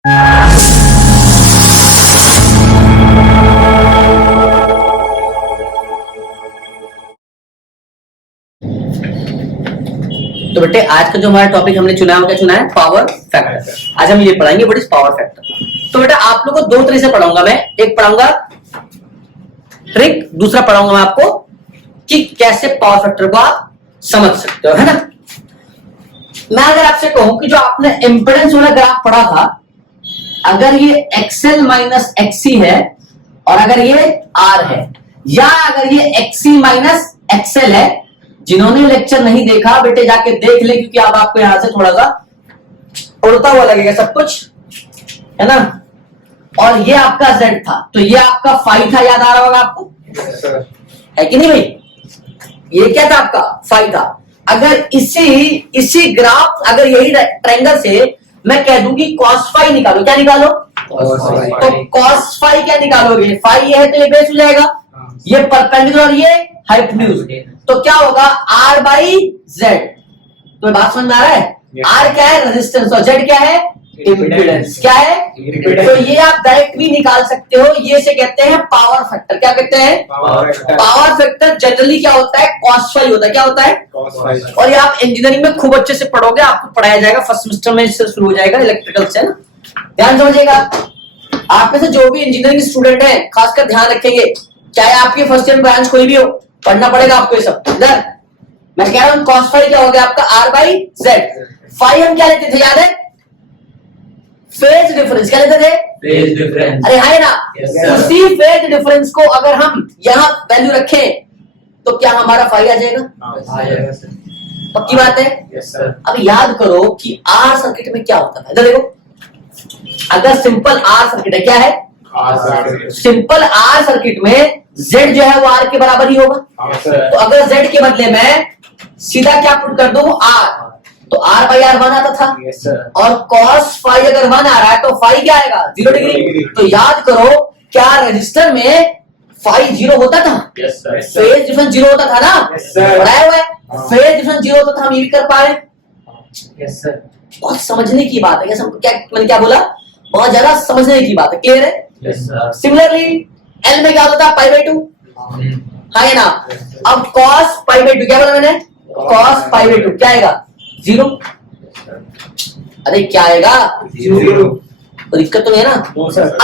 तो बेटे आज का जो हमारा टॉपिक हमने चुना है वो क्या चुना है? Power factor. आज हम ये पढ़ाएंगे व्हाट इज पावर फैक्टर। तो बेटा आप लोग को दो तरह से पढ़ाऊंगा मैं, एक पढ़ाऊंगा ट्रिक, दूसरा पढ़ाऊंगा मैं आपको कि कैसे पावर फैक्टर को आप समझ सकते हो, है ना। मैं अगर आपसे कहूं कि जो आपने इंपेडेंस वाला ग्राफ पढ़ा था, अगर ये XL माइनस XC है और अगर ये R है, या अगर ये XC माइनस XL है, जिन्होंने लेक्चर नहीं देखा बेटे जाके देख ले, क्योंकि अब आपको यहां से थोड़ा सा उड़ता हुआ लगेगा सब कुछ, है ना। और ये आपका Z था, तो ये आपका फाई था, याद आ रहा होगा आपको, है कि नहीं भाई? ये क्या था आपका? फाई था। अगर इसी ग्राफ, अगर यही ट्रायंगल से मैं कह दूं कि cos फाई निकालो, क्या निकालो? तो cos फाई क्या निकालोगे? फाई ये है तो ये बेस हो जाएगा, ये परपेंडिकुलर और ये हाइपोटेन्यूज, तो क्या होगा? R by Z. तो बात समझ में आ रहा है? R क्या है? रेजिस्टेंस, और Z क्या है? इम्पीडेंस। क्या है? तो ये आप डायरेक्ट भी निकाल सकते हो, ये से कहते हैं पावर फैक्टर। क्या कहते हैं? पावर फैक्टर जनरली क्या होता है? cos फाई होता है। क्या होता है? और ये आप इंजीनियरिंग में खूब अच्छे से पढ़ोगे, आपको पढ़ाया जाएगा, फर्स्ट सेमेस्टर में इससे शुरू हो जाएगा, इलेक्ट्रिकल से ना। ध्यान समझिएगा, आप में से जो भी इंजीनियरिंग स्टूडेंट है खासकर ध्यान रखेंगे, चाहे आपकी फर्स्ट ईयर ब्रांच कोई भी हो, पढ़ना पड़ेगा आपको ये सब। इधर मैं कह रहा हूं cos फाई क्या हो गया आपका? R by Z. फाई हम क्या लेते थे, याद है? Phase difference. क्या लेते थे? Phase difference. अरे है ना, उसी फेज डिफरेंस को अगर हम यहां वैल्यू रखें तो क्या हमारा फाई आ जाएगा? पक्की बात है? अब याद करो कि आर सर्किट में क्या होता है। इधर देखो, अगर सिंपल आर सर्किट है, क्या है? सिंपल आर सर्किट में Z जो है वो R के बराबर ही होगा। तो अगर Z के बदले में सीधा क्या पुट कर दो? R, तो R बाई R 1 आता था। और cos फाई अगर 1 आ रहा है तो फाई क्या आएगा? 0 डिग्री। तो याद करो, क्या रजिस्टर में फाई 0 होता था? फेज डिफरेंस 0 होता था ना, पढ़ाया हुआ है। फेज डिफरेंस 0 होता था, हम ये भी कर पाए। बहुत समझने की बात है, क्या मैंने क्या बोला? बहुत ज्यादा समझने की बात है। क्लियर है? सिमिलरली L में क्या होता था? पाई बाई 2, है ना। अब cos पाई बाई 2 क्या बोला मैंने? cos पाई बाई 2 क्या आएगा? 0। अरे क्या आएगा? 0। तो दिक्कत तो नहीं है ना?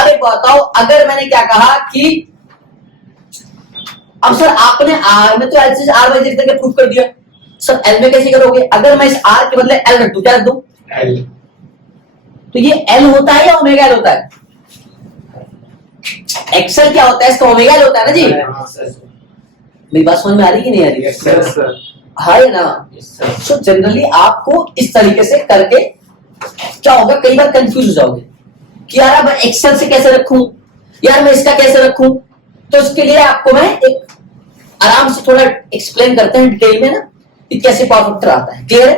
अरे बताओ, अगर मैंने क्या कहा कि अब सर आपने R में तो ऐसे R बाई जेड करके प्रूफ कर दिया, सर L में कैसे करोगे? अगर मैं इस R के बदले L रख दूं, क्या रख दूं? L। तो ये L होता है या ओमेगा L होता है? एक्सेल क्या होता है? इसका ओमेगा L होता है ना जी। मेरी बात समझ में आ रही कि नहीं आ रही? है ना। सो जनरली आपको इस तरीके से करके क्या होगा, कई बार कंफ्यूज हो जाओगे कि यार मैं एक्सेल से कैसे रखूं, यार मैं इसका कैसे रखूं। तो इसके लिए आपको मैं एक आराम से थोड़ा एक्सप्लेन करते हैं डिटेल में ना कि कैसे पावर फैक्टर आता है। क्लियर है?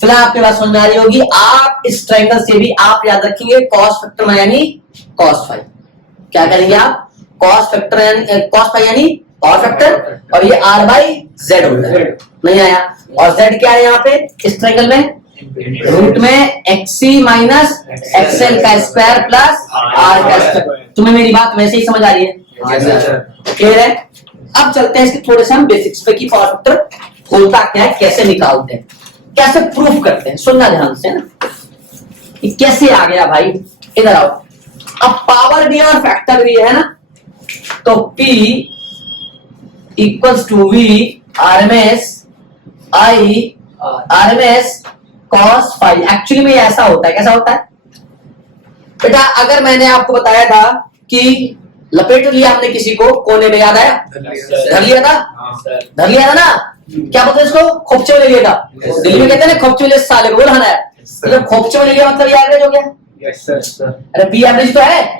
फिलहाल आपके बात समझ में आ रही होगी। आप इस ट्रायंगल से भी आप याद रखेंगे cos फैक्टर यानी cos फाई। क्या करेंगे आप? cos फैक्टर यानी cos फाई यानी पावर फैक्टर, और ये R बाई जेड होता है। नहीं आया? और Z क्या है यहाँ पे इस ट्रायंगल में? रूट में XC माइनस XL का स्क्वायर प्लस R का स्क्वायर। तुम्हें मेरी बात वैसे ही समझ आ रही है? क्लियर है? अब चलते हैं इसके थोड़े से हम बेसिक्स पे कि पावर फैक्टर होता क्या है, कैसे निकालते हैं, कैसे प्रूफ करते हैं। सुनना ध्यान से ना कि कैसे आ गया भाई। इधर आओ, अब पावर भी और फैक्टर भी है ना, तो P equals to V RMS I RMS cos phi. Actually में ऐसा होता है। कैसा होता है बेटा? अगर मैंने आपको बताया था कि लपेट लिया हमने किसी को कोने में, याद आया? धर लिया था, धर लिया था ना। क्या बोलते हैं इसको? खोपचे में ले लिया था। दिल्ली में कहते हैं ना खोपचे में ले साले को, बोला है जब खोपचे में ले लिया मतलब ये एवरेज हो गया। अरे बी एवरेज तो है,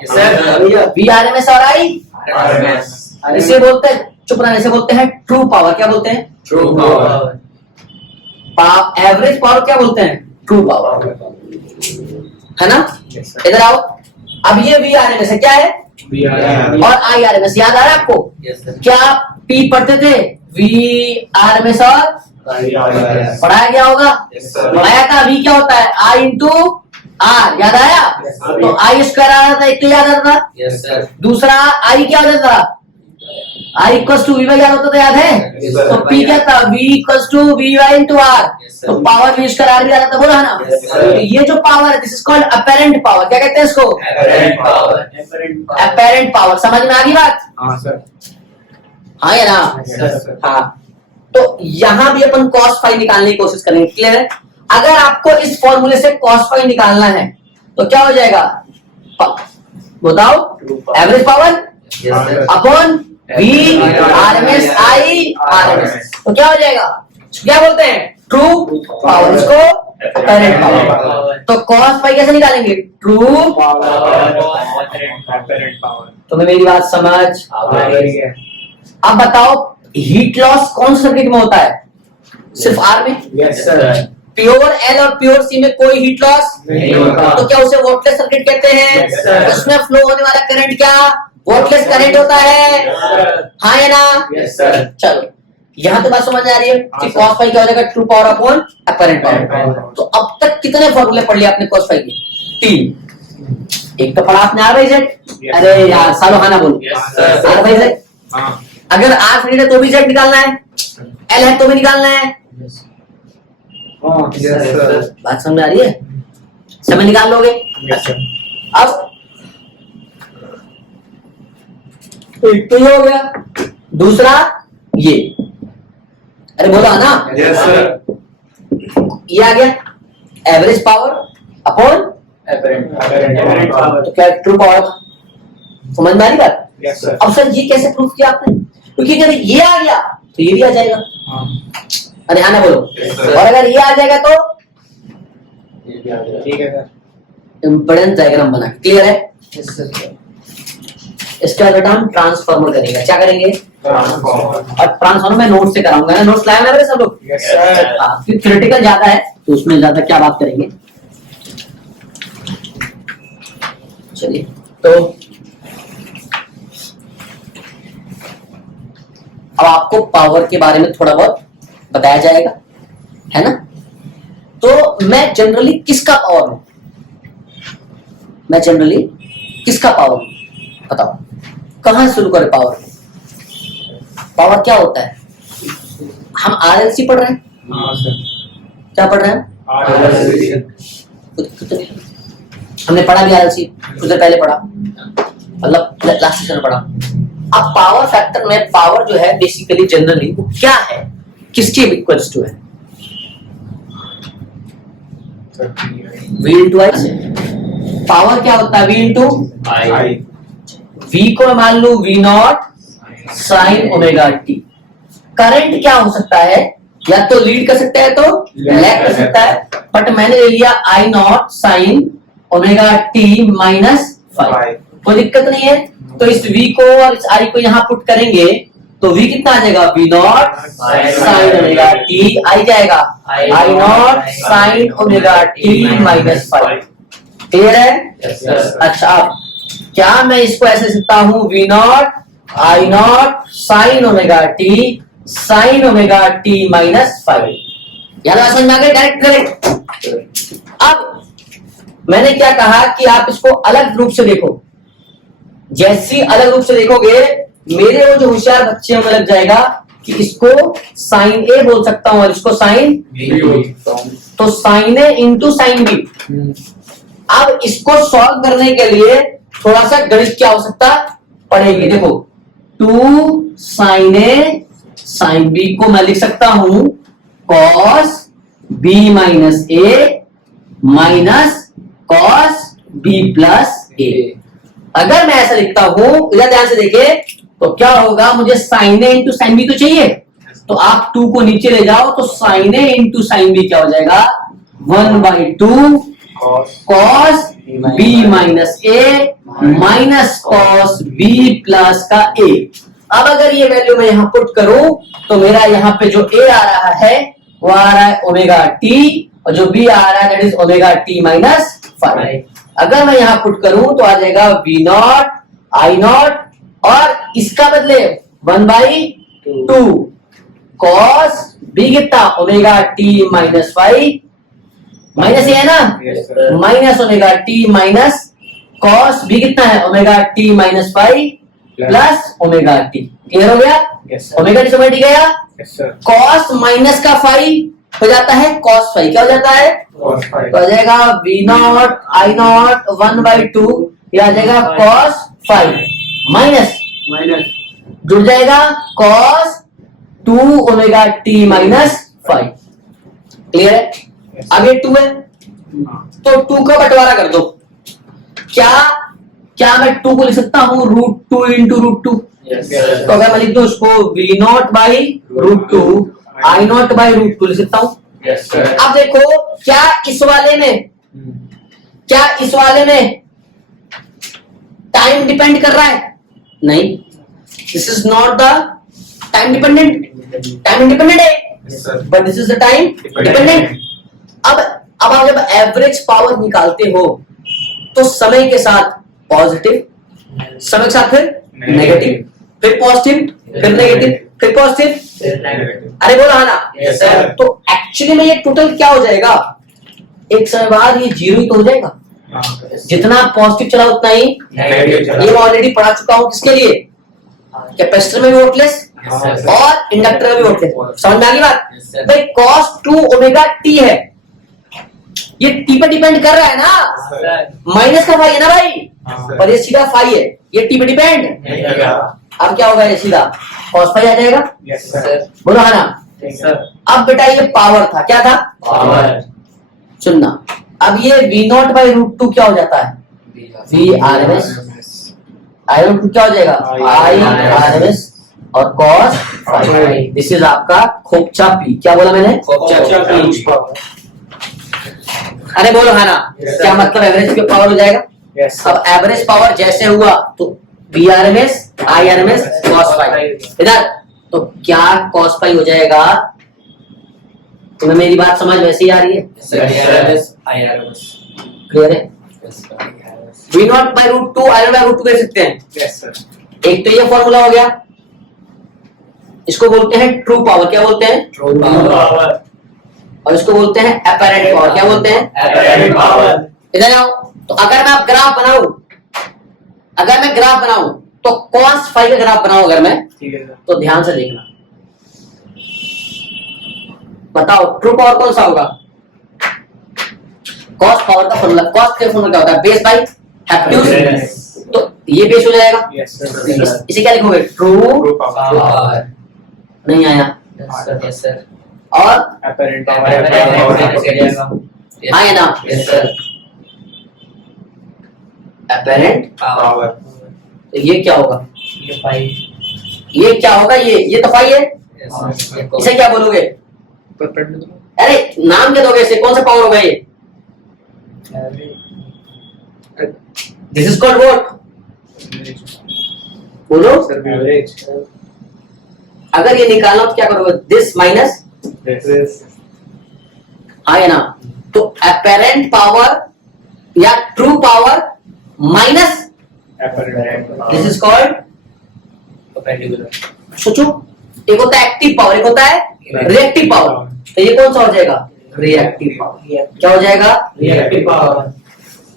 बी आरएमएस और आई इसे बोलते हैं, चुप रहने से बोलते हैं ट्रू पावर। क्या बोलते हैं? True power. एवरेज पावर क्या बोलते हैं? ट्रू पावर, है ना। इधर आओ, अब ये वी आरएमएस है, क्या है? और आई आरएमएस। याद आ रहा है आपको? क्या पी पढ़ते थे? वी आरएमएस और पढ़ाया गया होगा, पढ़ाया था। वी क्या होता है? आई इंटू आर, याद आया? तो आई स्क्वायर आ रहा था, एक तो याद आता था। Yes sir. दूसरा आई क्या होता था? I equal to V Y याद होता था, याद है? Yes, sir. तो पी क्या था? V equal to V Y into R. Yes, sir. तो पावर वी स्क्वायर आर भी याद आता, बोला ना? Yes, sir. तो ये जो पावर है, this is called apparent power. क्या कहते हैं इसको? Apparent power. Apparent power. समझ में आ गई बात? हाँ सर। हाँ या ना? Yes, sir. हाँ। तो यहां भी अपन cos फाई निकालने की कोशिश करेंगे, क्लियर है? अगर आपको इस फॉर्मूले से cos फाई निकालना है तो क्या हो जाएगा? बताओ। Average power Yes, sir. Upon V RMS I RMS. तो क्या हो जाएगा? क्या बोलते हैं? ट्रू पावर, इसको अपैरेंट पावर। तो cos फाई कैसे निकालेंगे? ट्रू तुम्हें मेरी बात समझ? अब बताओ, हीट लॉस कौन सा सर्किट में होता है? सिर्फ आर में? Yes sir. प्योर एल और प्योर सी में कोई हीट लॉस नहीं होता। तो क्या उसे वोल्टलेस सर्किट कहते हैं? Yes, sir. उसमें फ्लो होने वाला करंट क्या वोल्टलेस करंट होता है? हाँ या ना? Yes sir. चलो, यहाँ तो बात समझ आ रही है कि हाँ, cos फाई क्या हो जाएगा? True power upon apparent Apparent power. power। तो अब तक कितने फॉर्मूले पढ़ लिए आपने cos फाई के? 3। एक तो पढ़ा आपने आर बाई जेड। Yes, अरे sir. यार सालो हाँ ना बोलो। Yes, sir. R by Z. हाँ। अगर आर फ्रीड है तो भी जेड निकालना है, एल है तो भी निकालना है। हाँ, यस सर। बात समझ में आ रही है? समय निकाल लोगे? Yes sir. अब एक तो ये हो गया, दूसरा ये। अरे बोला ना? Yes sir. ये आ गया average power upon Apparent power। तो क्या ट्रू पावर। समझ में आ रही बात? Yes sir. अब सर ये कैसे प्रूफ किया आपने? क्योंकि अगर ये आ गया तो ये भी आ जाएगा। हाँ। अरे हाँ ना बोलो। Yes, sir. और अगर ये आ जाएगा तो ठीक है सर। इम्पीडेंस डायग्राम बना। क्लियर है? Yes sir. इसका बेटा हम ट्रांसफॉर्मर करेंगे। क्या करेंगे? ट्रांसफॉर्मर। और ट्रांसफॉर्मर मैं नोट से कराऊंगा ना, नोट्स लाए मेरे सब लोग। Yes sir. हाँ, क्योंकि थ्योरेटिकल ज्यादा है तो उसमें ज्यादा क्या बात करेंगे। चलिए, तो अब आपको पावर के बारे में थोड़ा बहुत बताया जाएगा, है ना? तो मैं जनरली किसका पावर हूं? मैं जनरली किसका पावर हूं? बताओ, कहां से शुरू करें पावर? पावर क्या होता है? हम आरएलसी पढ़ रहे हैं। हाँ सर। क्या पढ़ रहे हैं? RLC। कुछ नहीं। हमने पढ़ा भी आरएलसी, कुछ देर पहले पढ़ा, मतलब लास्ट सेशन में पढ़ा। अब पावर फैक्टर में पावर जो है बेसिकली जनरली वो क्या है, किसके इक्वल्स टू है? V इंटू आई। पावर क्या होता है? V इंटू आई। V को मान लू V naught sine omega T. Current क्या हो सकता है? या तो लीड कर सकता है तो लैग कर सकता है, बट मैंने ले लिया I naught sine omega t minus 5। कोई दिक्कत नहीं है। तो इस V को और इस I को यहाँ पुट करेंगे तो V कितना आ जाएगा? V naught sine omega t I जाएगा I naught sine omega t minus 5। Clear है? Yes, sir. अच्छा, अब क्या मैं इसको ऐसे लिख सकता हूँ? V not I naught sine omega t minus 5। याद समझ में आ गए? Direct correct. अब मैंने क्या कहा कि आप इसको अलग रूप से देखो। जैसी अलग रूप से देखोगे, मेरे वो जो होशियार बच्चे हैं लग जाएगा कि इसको साइन ए बोल सकता हूं और इसको साइन B। तो साइन ए इंटू साइन बी। अब इसको सॉल्व करने के लिए थोड़ा सा गणित की आवश्यकता पड़ेगी। देखो, 2 साइन ए साइन बी को मैं लिख सकता हूं कॉस बी माइनस ए माइनस कॉस बी प्लस ए। अगर मैं ऐसा लिखता हूं, इधर ध्यान से देखे, तो क्या होगा? मुझे साइन ए इंटू साइन बी तो चाहिए, तो आप 2 को नीचे ले जाओ तो साइन ए इंटू साइन बी क्या हो जाएगा? 1/2 कॉस बी माइनस ए माइनस कॉस बी प्लस का ए। अब अगर ये वैल्यू मैं यहां पुट करूं तो मेरा यहाँ पे जो ए आ रहा है वो आ रहा है ओमेगा टी, और जो बी आ रहा है that is omega t minus 5। अगर मैं यहां पुट करूं तो आ जाएगा वी नॉट आई नॉट, और इसका बदले 1/2 कॉस बी कितना? ओमेगा टी माइनस 5 माइनस ये है ना, Yes, sir. Minus omega t minus cos भी कितना है, omega t minus five plus omega T. Clear हो गया? Yes, sir. ओमेगा टी से टी गया, Yes, sir. कॉस माइनस का फाइव हो जाता है कॉस फाइव। क्या हो जाता है? Cos phi. तो आ जाएगा वी नॉट आई नॉट 1/2, ये आ जाएगा कॉस फाइव माइनस जुड़ जाएगा cos 2 omega t minus five. Clear है? अब ये 2 है तो 2 का बंटवारा कर दो। क्या मैं 2 को लिख सकता हूँ √2 इंटू √2? Yes, sir. तो अगर मैं लिख दूं उसको V not by √2 I not by √2 लिख सकता हूँ। Yes, sir. अब देखो क्या इस वाले में टाइम डिपेंड कर रहा है? नहीं, this is not the time dependent, time independent है, Yes, sir. But this is the time dependent. अब आप जब एवरेज पावर निकालते हो तो समय के साथ पॉजिटिव, समय के साथ फिर नेगेटिव, फिर पॉजिटिव, फिर नेगेटिव, फिर पॉजिटिव। अरे बोला है ना? Yes, sir. तो एक्चुअली में ये टोटल क्या हो जाएगा, एक समय बाद ये जीरो ही तो हो जाएगा। जितना पॉजिटिव चला उतना ही Negative चला। ये मैं ऑलरेडी पढ़ा चुका हूँ। किसके लिए? कैपेसिटर में भी वोल्टलेस Yes, sir. और इंडक्टर में भी वोल्टलेस। समझ में आ गई बात? Yes, sir. भाई cos 2 ओमेगा टी है, ये टी पे डिपेंड कर रहा है ना, माइनस का फाई है ना भाई, sir. और ये सीधा फाई है, ये टी पे डिपेंड। अब क्या होगा, ये सीधा cos फाई आ जाएगा। Yes, sir. बोलो है ना? Yes, sir. अब बेटा ये पावर था, क्या था? पावर सुनना, अब ये वी नॉट बाई √2 क्या हो जाता है? V R M S. I √2 क्या हो जाएगा? आई आर एम एस और cos फाई। दिस इज आपका खोपचा पी। क्या बोला मैंने? खोपचा P। अरे बोलो है ना? Yes, क्या sir. मतलब एवरेज पे पावर हो जाएगा? Yes, sir. अब एवरेज पावर जैसे हुआ तो V R M S I R M S cos phi. इधर तो क्या cos फाई हो जाएगा? तुम्हें मेरी बात समझ वैसे ही आ रही है? क्लियर है? V not by √2 I not by √2 कह सकते हैं। Yes, sir. एक तो ये फॉर्मूला हो गया, इसको बोलते हैं ट्रू पावर। क्या बोलते हैं? Power. और इसको बोलते हैं अपैरेंट पावर। क्या बोलते हैं? Apparent power. इधर आओ। तो अगर मैं ग्राफ बनाऊं तो cos फाई का ग्राफ बनाऊं अगर मैं, ठीक है, sir. तो ध्यान से देखना, बताओ ट्रू पावर कौन सा होगा? cos पावर का फॉर्मूला, cos का फॉर्मूला क्या होता है? Base by hypotenuse. Yes. तो ये बेस हो जाएगा। Yes, sir. इसे क्या लिखोगे? True True power. Power. नहीं आया Yes, sir. और Apparent Apparent power. आया ना? Yes, sir. अपैरेंट। Power. तो ये क्या होगा? ये फाइव। ये क्या होगा? ये तो फाई है, Yes, sir. इसे क्या बोलोगे? अरे नाम क्या दोगे इसे? कौन सा पावर होगा ये? This is called what? बोलो। Sir, average. अगर ये निकालना तो क्या करोगे? दिस माइनस This is आया ना? तो अपैरेंट पावर या true power minus apparent power. This is called, सोचो, एक होता है एक्टिव पावर, एक होता है रिएक्टिव पावर। तो ये कौन सा हो जाएगा? Reactive power. क्या हो जाएगा? Reactive power.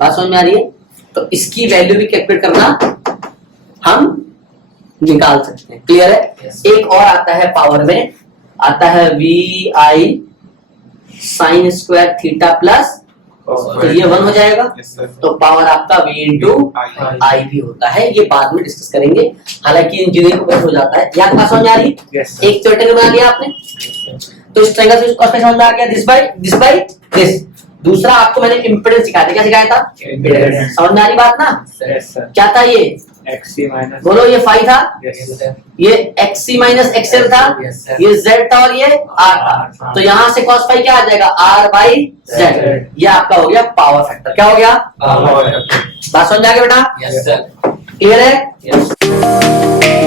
बात समझ में आ रही है? तो इसकी वैल्यू भी कैलकुलेट करना हम निकाल सकते हैं। क्लियर है? Yes. एक और आता है पावर में, आता है V I sine square theta plus, तो ये 1 हो जाएगा। Yes, sir. तो पावर आपका v इंटू I. आई भी होता है। ये बाद में डिस्कस करेंगे, हालांकि इंजीनियरिंग में हो जाता है। यहाँ बात समझ में आ रही? Yes, sir. एक ट्रायंगल बना लिया आपने, तो इस ट्रायंगल से cos समझ में आ गया, दिस बाय दिस। दूसरा आपको मैंने इंपेडेंस सिखाया था। क्या सिखाया था? Impedance. समझ में आ रही बात ना? Yes, sir. क्या था ये? XC minus. बोलो, ये फाई था, Yes, sir. ये XC माइनस XL था, Yes, sir. ये Z था और ये R था। तो यहाँ से cos फाई क्या आ जाएगा? R by Z। ये आपका हो गया पावर फैक्टर। क्या हो गया? Power. बात समझ में आ गया बेटा? Yes, sir. क्लियर है? Yes.